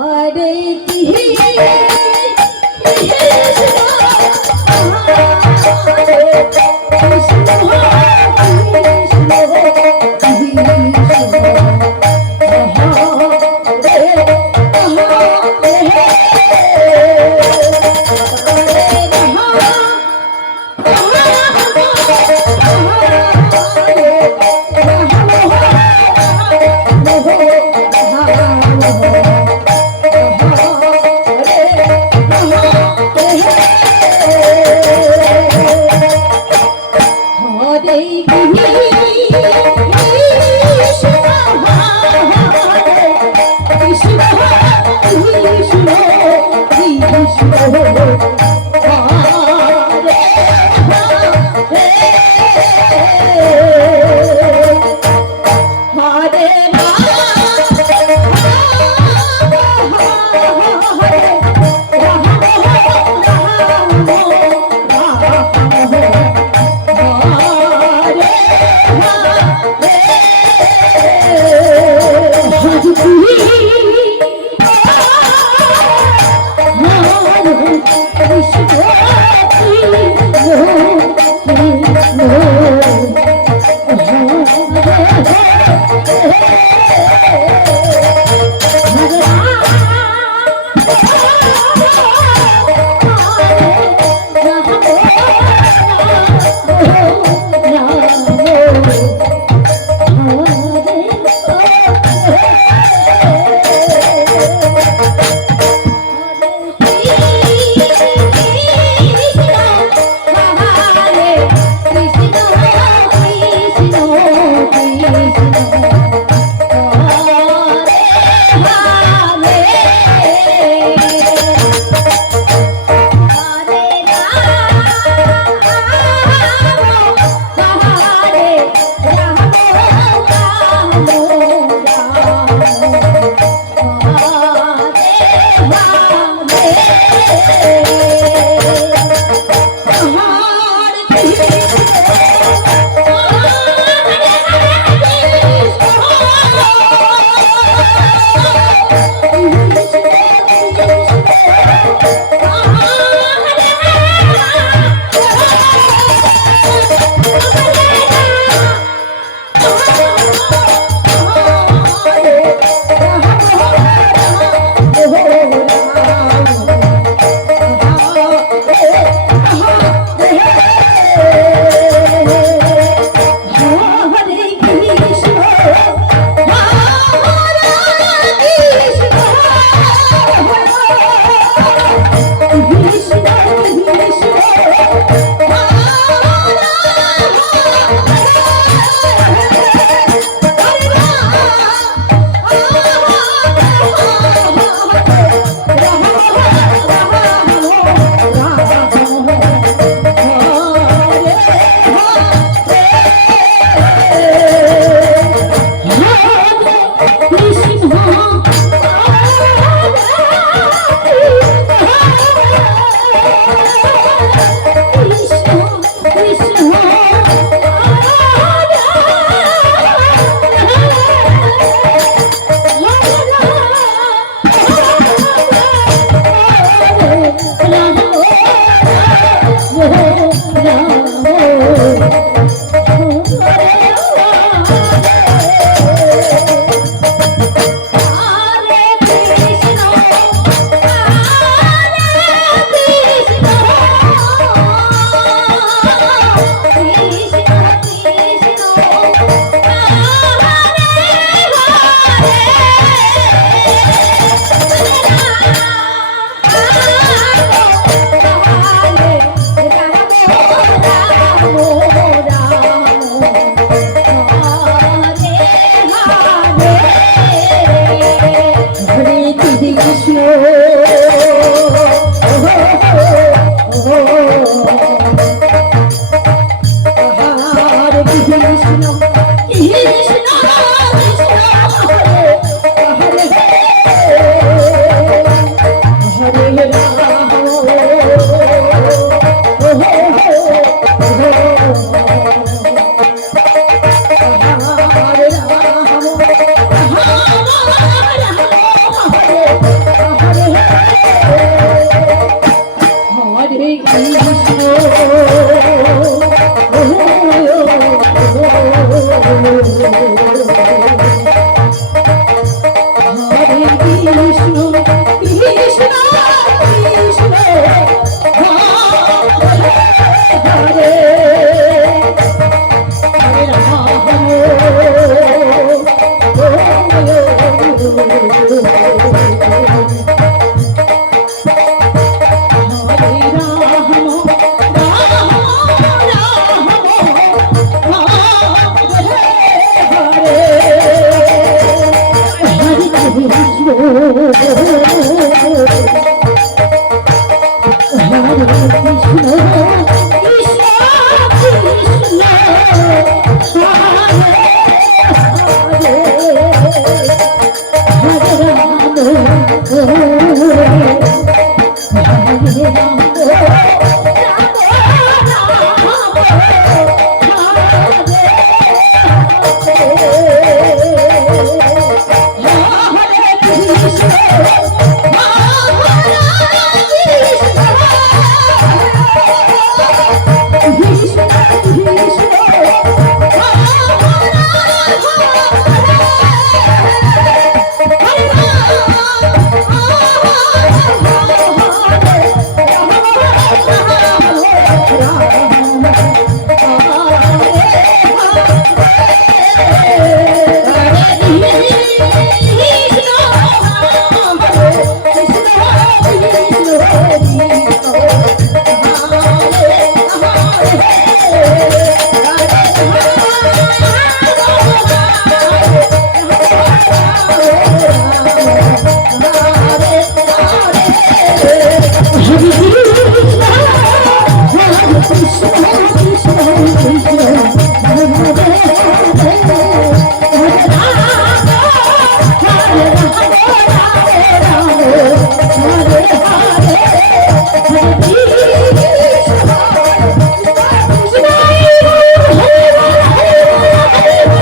Hare Krishna Krishna